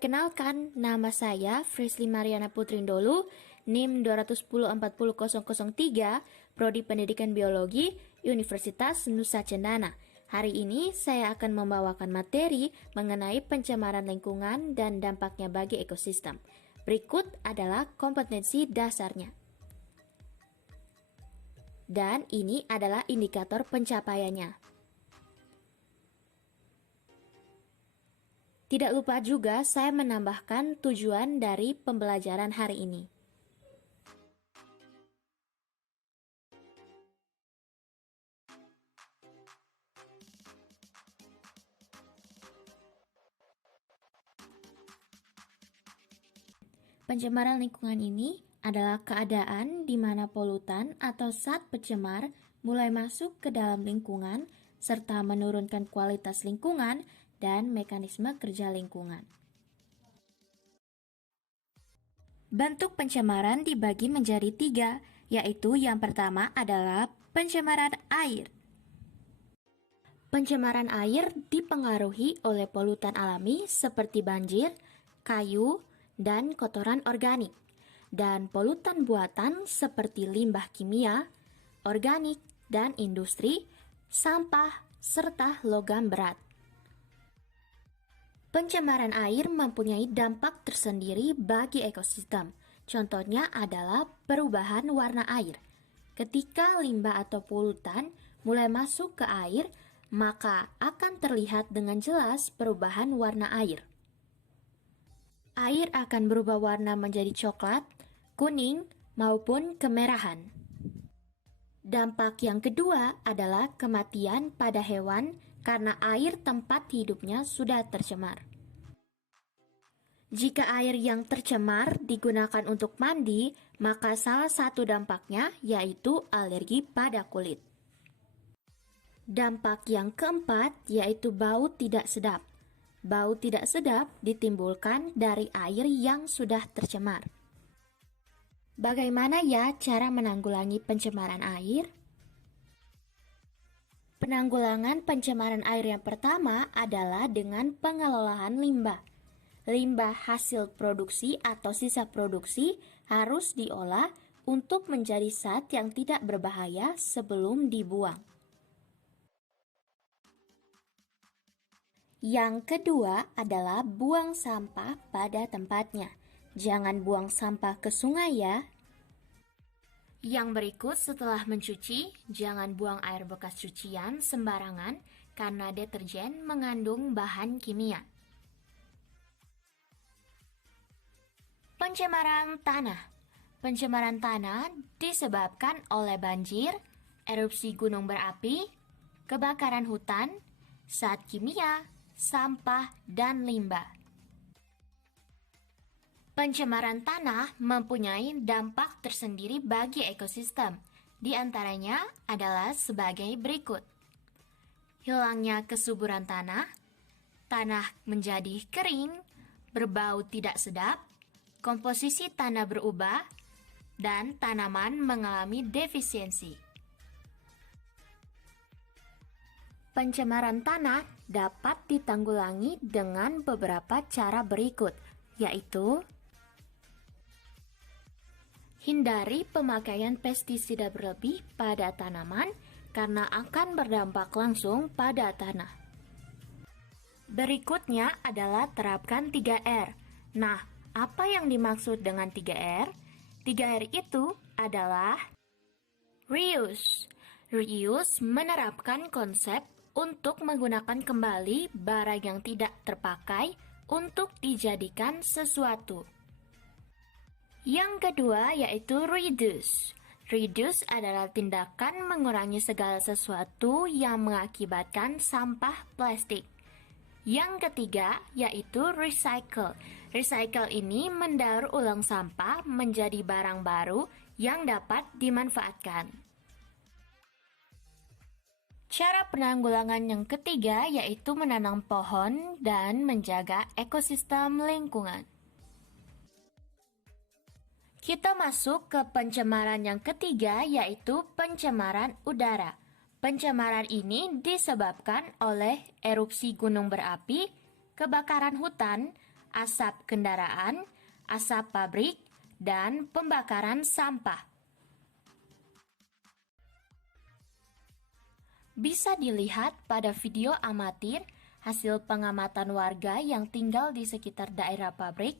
Perkenalkan, nama saya Frisly Mariana Putrindolu, NIM 2104003, Prodi Pendidikan Biologi, Universitas Nusa Cendana. Hari ini saya akan membawakan materi mengenai pencemaran lingkungan dan dampaknya bagi ekosistem. Berikut adalah kompetensi dasarnya. Dan ini adalah indikator pencapaiannya. Tidak lupa juga saya menambahkan tujuan dari pembelajaran hari ini. Pencemaran lingkungan ini adalah keadaan di mana polutan atau zat pencemar mulai masuk ke dalam lingkungan serta menurunkan kualitas lingkungan dan mekanisme kerja lingkungan. Bentuk pencemaran dibagi menjadi 3, yaitu yang pertama adalah pencemaran air. Pencemaran air dipengaruhi oleh polutan alami seperti banjir, kayu, dan kotoran organik, dan polutan buatan seperti limbah kimia, organik, dan industri, sampah, serta logam berat. Pencemaran air mempunyai dampak tersendiri bagi ekosistem. Contohnya adalah perubahan warna air. Ketika limbah atau polutan mulai masuk ke air, maka akan terlihat dengan jelas perubahan warna air. Air akan berubah warna menjadi coklat, kuning, maupun kemerahan. Dampak yang kedua adalah kematian pada hewan karena air tempat hidupnya sudah tercemar. Jika air yang tercemar digunakan untuk mandi, maka salah satu dampaknya yaitu alergi pada kulit. Dampak yang keempat yaitu bau tidak sedap. Bau tidak sedap ditimbulkan dari air yang sudah tercemar. Bagaimana ya cara menanggulangi pencemaran air? Penanggulangan pencemaran air yang pertama adalah dengan pengelolaan limbah. Limbah hasil produksi atau sisa produksi harus diolah untuk menjadi zat yang tidak berbahaya sebelum dibuang. Yang kedua adalah buang sampah pada tempatnya. Jangan buang sampah ke sungai ya. Yang berikut setelah mencuci, jangan buang air bekas cucian sembarangan karena deterjen mengandung bahan kimia. Pencemaran tanah. Pencemaran tanah disebabkan oleh banjir, erupsi gunung berapi, kebakaran hutan, zat kimia, sampah, dan limbah. Pencemaran tanah mempunyai dampak tersendiri bagi ekosistem. Di antaranya adalah sebagai berikut. Hilangnya kesuburan tanah, tanah menjadi kering, berbau tidak sedap, komposisi tanah berubah, dan tanaman mengalami defisiensi. Pencemaran tanah dapat ditanggulangi dengan beberapa cara berikut, yaitu hindari pemakaian pestisida berlebih pada tanaman karena akan berdampak langsung pada tanah. Berikutnya adalah terapkan 3R. Nah, apa yang dimaksud dengan 3R? 3R itu adalah reuse. Reuse menerapkan konsep untuk menggunakan kembali barang yang tidak terpakai untuk dijadikan sesuatu. Yang kedua yaitu reduce. Reduce adalah tindakan mengurangi segala sesuatu yang mengakibatkan sampah plastik. Yang ketiga yaitu recycle. Recycle ini mendaur ulang sampah menjadi barang baru yang dapat dimanfaatkan. Cara penanggulangan yang ketiga yaitu menanam pohon dan menjaga ekosistem lingkungan. Kita masuk ke pencemaran yang ketiga yaitu pencemaran udara. Pencemaran ini disebabkan oleh erupsi gunung berapi, kebakaran hutan, asap kendaraan, asap pabrik, dan pembakaran sampah. Bisa dilihat pada video amatir hasil pengamatan warga yang tinggal di sekitar daerah pabrik.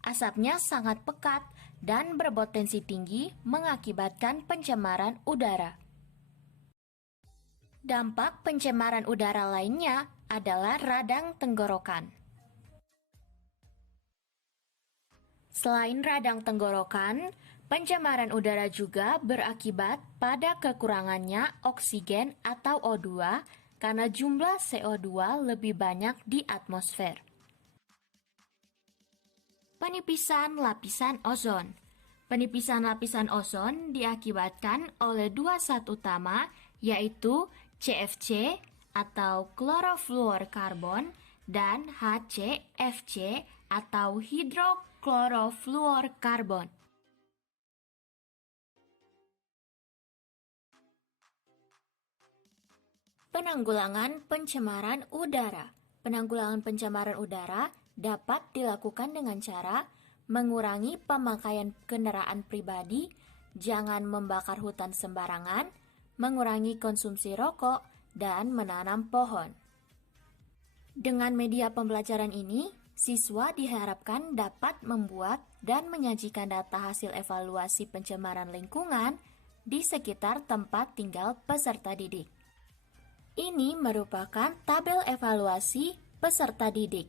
Asapnya sangat pekat dan berpotensi tinggi mengakibatkan pencemaran udara. Dampak pencemaran udara lainnya adalah radang tenggorokan. Selain radang tenggorokan, pencemaran udara juga berakibat pada kekurangannya oksigen atau O2 karena jumlah CO2 lebih banyak di atmosfer. Penipisan lapisan ozon. Penipisan lapisan ozon diakibatkan oleh dua zat utama, yaitu CFC atau klorofluorkarbon dan HCFC atau hidroklorofluorkarbon. Penanggulangan pencemaran udara. Penanggulangan pencemaran udara dapat dilakukan dengan cara mengurangi pemakaian kendaraan pribadi, jangan membakar hutan sembarangan, mengurangi konsumsi rokok, dan menanam pohon. Dengan media pembelajaran ini, siswa diharapkan dapat membuat dan menyajikan data hasil evaluasi pencemaran lingkungan di sekitar tempat tinggal peserta didik. Ini merupakan tabel evaluasi peserta didik.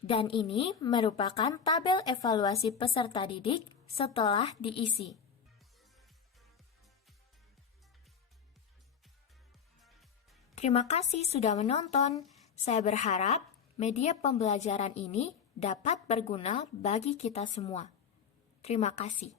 Dan ini merupakan tabel evaluasi peserta didik setelah diisi. Terima kasih sudah menonton. Saya berharap media pembelajaran ini dapat berguna bagi kita semua. Terima kasih.